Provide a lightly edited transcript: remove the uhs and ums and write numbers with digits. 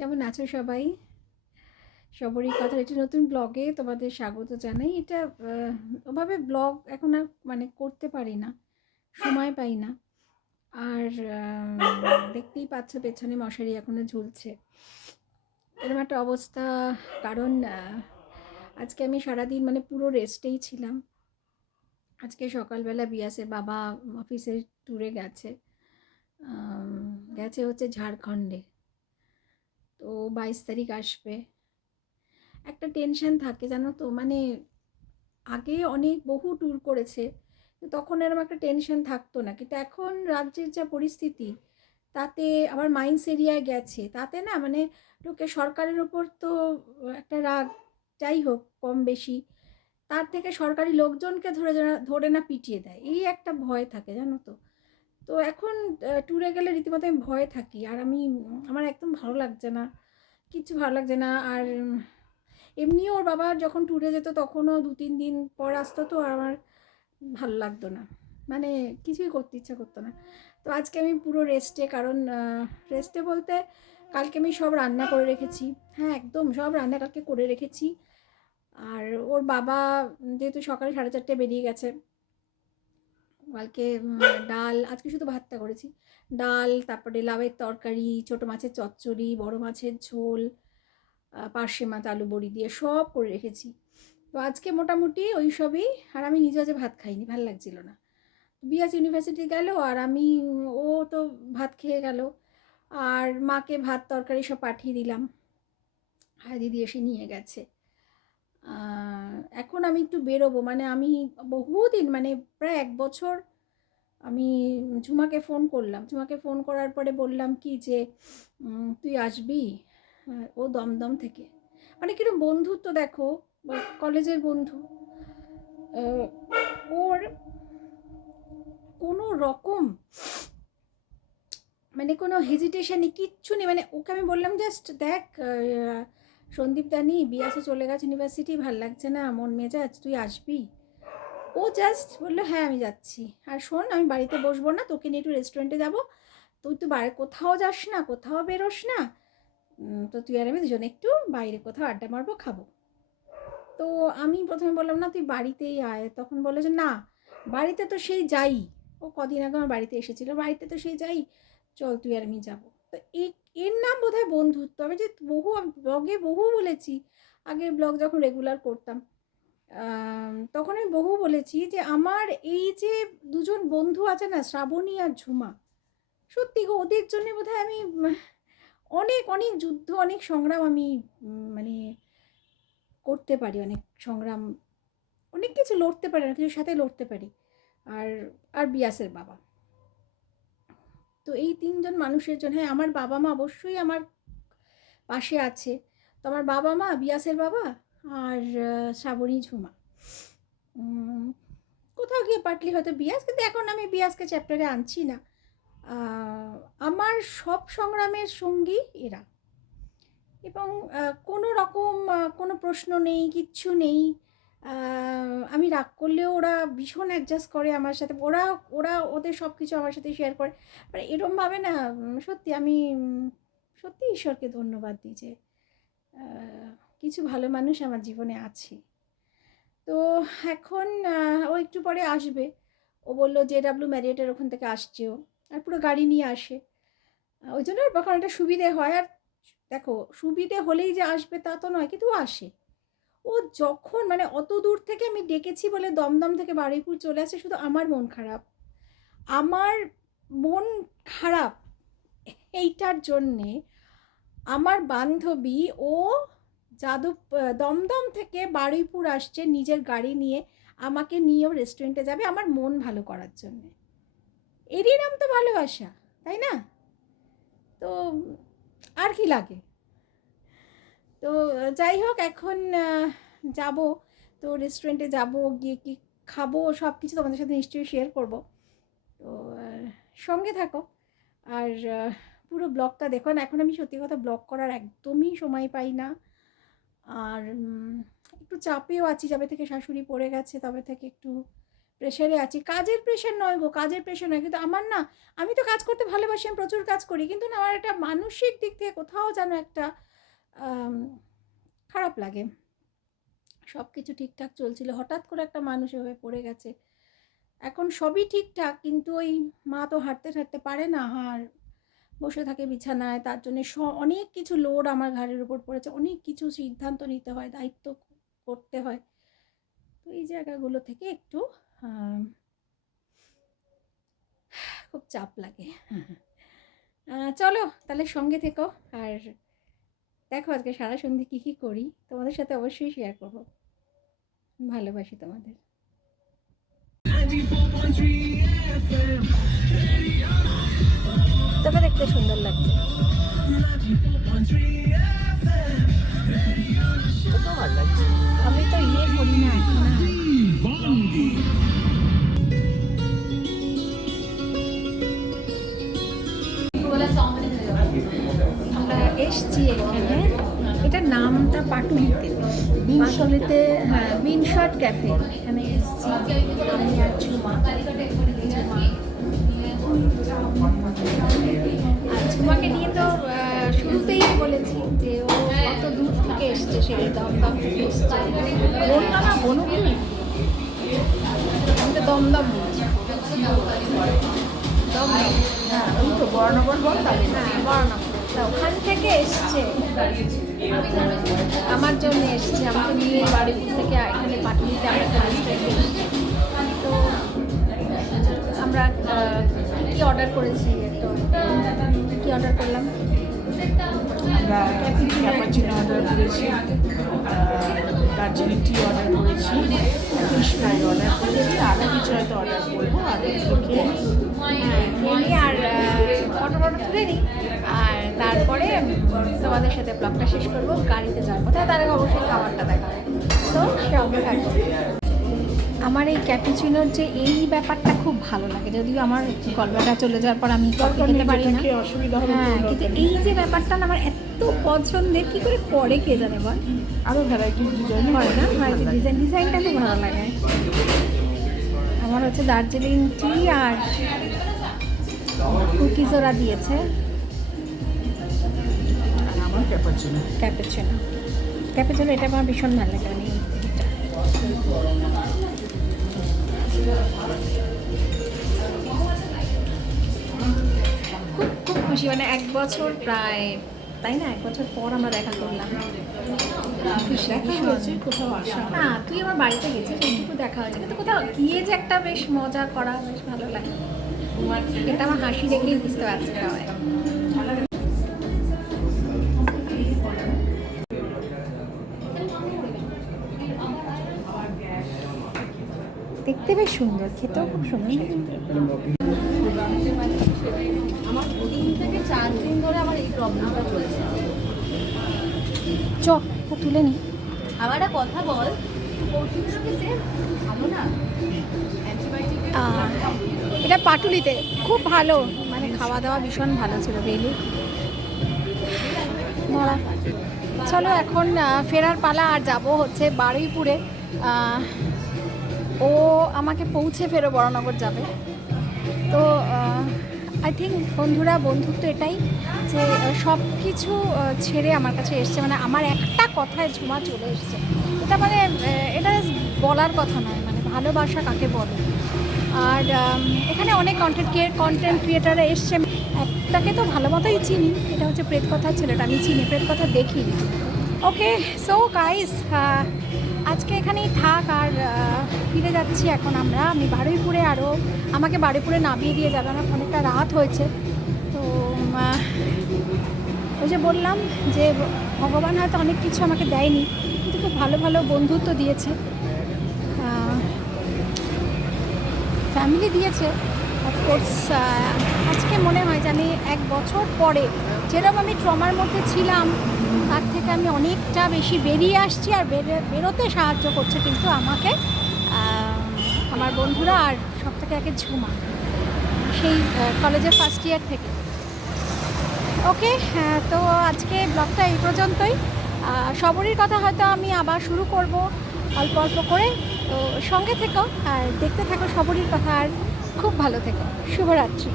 কেমন আছো সবাই? সবরই কথা একটি নতুন ব্লগে তোমাদের স্বাগত জানাই। এটা ওভাবে ব্লগ এখন আর মানে করতে পারি না, সময় পাই না। আর দেখতেই পাচ্ছ পেছনে মশারি এখনো ঝুলছে, এরকম একটা অবস্থা। কারণ আজকে আমি সারাদিন মানে পুরো রেস্টেই ছিলাম। আজকে সকালবেলা বিয়াসের বাবা অফিসের ট্যুরে গেছে, গেছে হচ্ছে ঝাড়খণ্ডে। তো 22 তারিখ আসবে। একটা টেনশন থাকে জানো তো, মানে আগে অনেক বহু ট্যুর করেছে, তখন এরকম একটা টেনশন থাকতো না, কিন্তু এখন রাজ্যের যা পরিস্থিতি তাতে আবার মাইন্স এরিয়ায় গেছে, তাতে না মানে লোকে সরকারের ওপর তো একটা রাগ, যাই হোক কম বেশি, তার থেকে সরকারি লোকজনকে ধরে না পিটিয়ে দেয়, এই একটা ভয় থাকে জানো তো। তো এখন ট্যুরে গেলে রীতিমতো আমি ভয়ে থাকি, আর আমার একদম ভালো লাগছে না, কিচ্ছু ভালো লাগছে না। আর এমনিও ওর বাবা যখন ট্যুরে যেত তখনও 2-3 দিন পর আসতো, তো আমার ভালো লাগতো না, মানে কিছুই করতে ইচ্ছা করতো না। তো আজকে আমি পুরো রেস্টে, কারণ রেস্টে বলতে কালকে আমি সব রান্না করে রেখেছি। হ্যাঁ, একদম সব রান্না কালকে করে রেখেছি। আর ওর বাবা যেহেতু সকালে 4:30 বেরিয়ে গেছে, কালকে ডাল, আজকে শুধু ভাতটা করেছি, ডাল, তারপরে লাউয়ের তরকারি, ছোটো মাছের চচ্চড়ি, বড় মাছের ঝোল, পার্শে মাছ আলু বড়ি দিয়ে সব করে রেখেছি। তো আজকে মোটামুটি ওই সবই। আর আমি নিজে আজ ভাত খাইনি, ভালো লাগছিল না। বিএস ইউনিভার্সিটি গেল, আর আমি, ও তো ভাত খেয়ে গেল। আর মাকে ভাত তরকারি সব পাঠিয়ে দিলাম, হ্যাঁ দিদি এসে নিয়ে গেছে। এখন আমি একটু বেরোবো, মানে আমি বহুদিন মানে প্রায় 1 বছর আমি ঝুমাকে ফোন করলাম, ঝুমাকে ফোন করার পরে বললাম কি যে তুই আসবি। ও দমদম থেকে, মানে কিরকম বন্ধুত্ব দেখো, কলেজের বন্ধু, ওর কোনো রকম মানে কোনো হেজিটেশন নেই, কিচ্ছু নেই। মানে ওকে আমি বললাম জাস্ট দেখ সন্দীপ দানি বিয়াসে চলে গেছে ইউনিভার্সিটি, ভাল লাগছে না মন মেজাজ, তুই আসবি। ও জাস্ট বললো হ্যাঁ আমি যাচ্ছি। আর শোন, আমি বাড়িতে বসবো না, তোকে নিয়ে একটু রেস্টুরেন্টে যাবো, তুই তো বাইরে কোথাও যাস না, কোথাও বেরোস না, তো তুই আর আমি দুজনে একটু বাইরে কোথাও আড্ডা মারবো, খাবো। তো আমি প্রথমে বললাম না তুই বাড়িতেই আয়, তখন বললো যে না বাড়িতে তো সেই যাই, ও কদিন আগে আমার বাড়িতে এসেছিলো, বাড়িতে তো সেই যাই, চল তুই আর আমি যাবো। তো এর নাম বোধহয় বন্ধুত্ব। আমি যে বহু ব্লগে বহু বলেছি, আগের ব্লগ যখন রেগুলার করতাম তখন আমি বহু বলেছি যে আমার এই যে দুজন বন্ধু আছে না, শ্রাবণী আর ঝুমা, সত্যি গো ওদের জন্য বোধহয় আমি অনেক অনেক যুদ্ধ, অনেক সংগ্রাম আমি মানে করতে পারি, অনেক সংগ্রাম, অনেক কিছু লড়তে পারি, অনেক কিছুর সাথে লড়তে পারি। আর আর বিয়াসের বাবা, তো এই 3জন মানুষের জন্য, হ্যাঁ আমার বাবা মা অবশ্যই আমার পাশে আছে। তো আমার বাবা মা, বিয়াসের বাবা, আর শ্রাবণী ঝুমা। কোথাও গিয়ে পাটলি হয়তো বিয়াস, কিন্তু এখন আমি বিয়াসকে চ্যাপ্টারে আনছি না। আমার সব সংগ্রামের সঙ্গী এরা, এবং কোনো রকম কোনো প্রশ্ন নেই, কিচ্ছু নেই। আমি রাগ করলেও ওরা ভীষণ অ্যাডজাস্ট করে আমার সাথে, ওরা ওরা ওদের সব কিছু আমার সাথে শেয়ার করে। মানে এরমভাবে না সত্যি আমি সত্যি ঈশ্বরকে ধন্যবাদ দিই যে কিছু ভালো মানুষ আমার জীবনে আছে। তো এখন ও একটু পরে আসবে, ও বললো JW ম্যারিয়েটের ওখান থেকে আসছে ও, আর পুরো গাড়ি নিয়ে আসে, ওই জন্য ওর তখন একটা সুবিধে হয়। আর দেখো সুবিধে হলেই যে আসবে তা তো নয়, কিন্তু ও আসে। ও যখন মানে অত দূর থেকে আমি ডেকেছি বলে দমদম থেকে বারুইপুর চলে আসে, শুধু আমার মন খারাপ, আমার মন খারাপ এইটার জন্যে আমার বান্ধবী ও দমদম থেকে বারুইপুর আসছে নিজের গাড়ি নিয়ে, আমাকে নিয়েও রেস্টুরেন্টে যাবে আমার মন ভালো করার জন্যে। এরই নাম তো ভালোবাসা, তাই না? তো আর কি লাগে। তো যাই হোক, এখন যাব, তো রেস্টুরেন্টে যাব, গিয়ে কি খাবো সব কিছু তোমাদের সাথে নিশ্চয়ই শেয়ার করব। তো সঙ্গে থাকো, আর পুরো ব্লগটা দেখো না। এখন আমি সত্যি কথা ব্লগ করার একদমই সময় পাই না, আর একটু চাপেও আছি, যবে থেকে শাশুড়ি পড়ে গেছে তবে থেকে একটু প্রেশারে আছি। কাজের প্রেশার নয় গো, কাজের প্রেশার নয়, কিন্তু আমার না, আমি তো কাজ করতে ভালোবাসি, আমি প্রচুর কাজ করি, কিন্তু না আমার একটা মানসিক দিক থেকে কোথাও যেন একটা খারাপ লাগে। সব কিছু ঠিকঠাক চলছিল, হঠাৎ করে একটা মানুষ এভাবে পড়ে গেছে। এখন সবই ঠিকঠাক, কিন্তু ওই মা তো হাঁটতে পারে না, আর বসে থাকে বিছানায়, তার জন্যে অনেক কিছু লোড আমার ঘাড়ের উপর পড়েছে, অনেক কিছু সিদ্ধান্ত নিতে হয়, দায়িত্ব করতে হয়। তো এই জায়গাগুলো থেকে একটু খুব চাপ লাগে। চলো তাহলে সঙ্গে থেকো, আর দেখো আজকে সারা সন্ধে কী করি, তোমাদের সাথে অবশ্যই শেয়ার করব। ভালোবাসি তোমাদের। তবে দেখতে সুন্দর লাগছে। আমি তো করি না এখন। আমরা এসছি এখানে, এটার নামটা পাটুলিতে, আসলেতে হ্যাঁ বিনশট ক্যাফে, এখানে এসছি আমি আর ঝুমা। আর ঝুমাকে নিয়ে তো শুরুতেই বলেছি যে ও কত দূর থেকে এসছে, সেই দমদম থেকে এসছে। বললাম না বনগুলি, আমি তো দমদম বলছি, দমদম হ্যাঁ ওই তো বর্ণবর বলতাম, হ্যাঁ বর্ণবর, তা ওখান থেকে এসছে, আমার জন্য এসছে, আমাকে নিয়ে বাড়িপুর থেকে এখানে পাটুলিতে আমরা ক্লাস থেকে। তো আমরা কি অর্ডার করেছি, তো কি অর্ডার করলাম, আমরা ক্যাপাচিনো অর্ডার করেছি, দার্জিলিং টি অর্ডার করেছি, ফিশ ফ্রাই অর্ডার করেছি, আরও কিছু হয়তো অর্ডার করবো। আর খেয়ে নিই আর ফটো তুলে নিই, আর তারপরে তোমাদের সাথে ব্লগটা শেষ করবো। গাড়িতে যাওয়ার কথা, তার আগে অবশ্যই খাবারটা দেখাবে, তো সঙ্গে থাকবো। আমার এই ক্যাপুচিনোর যে এই ব্যাপারটা খুব ভালো লাগে, যদিও আমার গল্পটা চলে যাওয়ার পর আমি কফি খেতে পারি না, অসুবিধা হবে, হ্যাঁ, কিন্তু এই যে ব্যাপারটা না আমার এত পছন্দের, কী করে করে কে জানে বল, আরও ভ্যারাইটিস ডিজাইন হয় না, ডিজাইনটা খুব ভালো লাগে। আমার হচ্ছে দার্জিলিং টি আর কুকিজ ওরা দিয়েছে, আমার ক্যাপাচিনো ক্যাপুচিনো এটা আমার ভীষণ ভালো লাগে। আমি খুব খুশি, মানে 1 বছর প্রায়, তাই না, 1 বছর পর আমরা দেখা করলাম। কোথাও আসা না তুই আমার বাড়িতে গেছিস, এইটুকু দেখা হয়েছে, কিন্তু কোথাও গিয়ে যে একটা বেশ মজা করা, বেশ ভালো লাগে। এটা আমার হাসি দেখেই বুঝতে পারছে সবাই। দেখতে বেশ সুন্দর, খেতেও খুব সুন্দর। আমার 3 থেকে 4 দিন ধরে আমার এই প্রবলেমটা চলছে। চ তুলে নি। আমার একটা কথা বল, ভালো না এটা পাটুলিতে খুব ভালো, মানে খাওয়া দাওয়া ভীষণ ভালো ছিল বেলি। ধরা চলো এখন ফেরার পালা, আর যাব হচ্ছে বারুইপুরে। ও আমাকে পৌঁছে ফেরো বড়নগর যাবে। তো আই থিঙ্ক বন্ধুত্ব এটাই যে সব কিছু ছেড়ে আমার কাছে এসছে, মানে আমার একটা কথায় ঝুমা চলে এসছে। এটা মানে এটা বলার কথা নয়, মানে ভালোবাসা কাকে বলে। আর এখানে অনেক কন্টেন্ট ক্রিয়েটাররা এসছে, একটাকে তো ভালো মতোই চিনি, এটা হচ্ছে প্রেতকথার ছেলেটা, আমি চিনি, প্রেতকথা দেখিনি। ওকে সো গাইস, আজকে এখানেই থাক, আর ফিরে যাচ্ছি এখন আমি বারুইপুরে। আমাকে বারুইপুরে নামিয়ে দিয়ে যাবে, আমার অনেকটা রাত হয়েছে। তো ওই যে বললাম যে ভগবান হয়তো অনেক কিছু আমাকে দেয়নি, কিন্তু খুব ভালো ভালো বন্ধুত্ব দিয়েছে, ফ্যামিলি দিয়েছে অফকোর্স। আজকে মনে হয় যে আমি 1 বছর পরে যেরকম আমি ট্রমার মধ্যে ছিলাম, তার থেকে আমি অনেকটা বেশি বেরিয়ে আসছি, আর বেরোতে সাহায্য করছে কিন্তু আমাকে আমার বন্ধুরা, আর সব থেকে আগে ঝুমা, সেই কলেজের ফার্স্ট ইয়ার থেকে। ওকে, তো আজকে ব্লগটা এই পর্যন্তই। সবরই কথা হয়তো আমি আবার শুরু করব অল্প অল্প করে। তো সঙ্গে থেকো আর দেখতে থাকো সবরই কথা, আর খুব ভালো থেকো। শুভরাত্রি।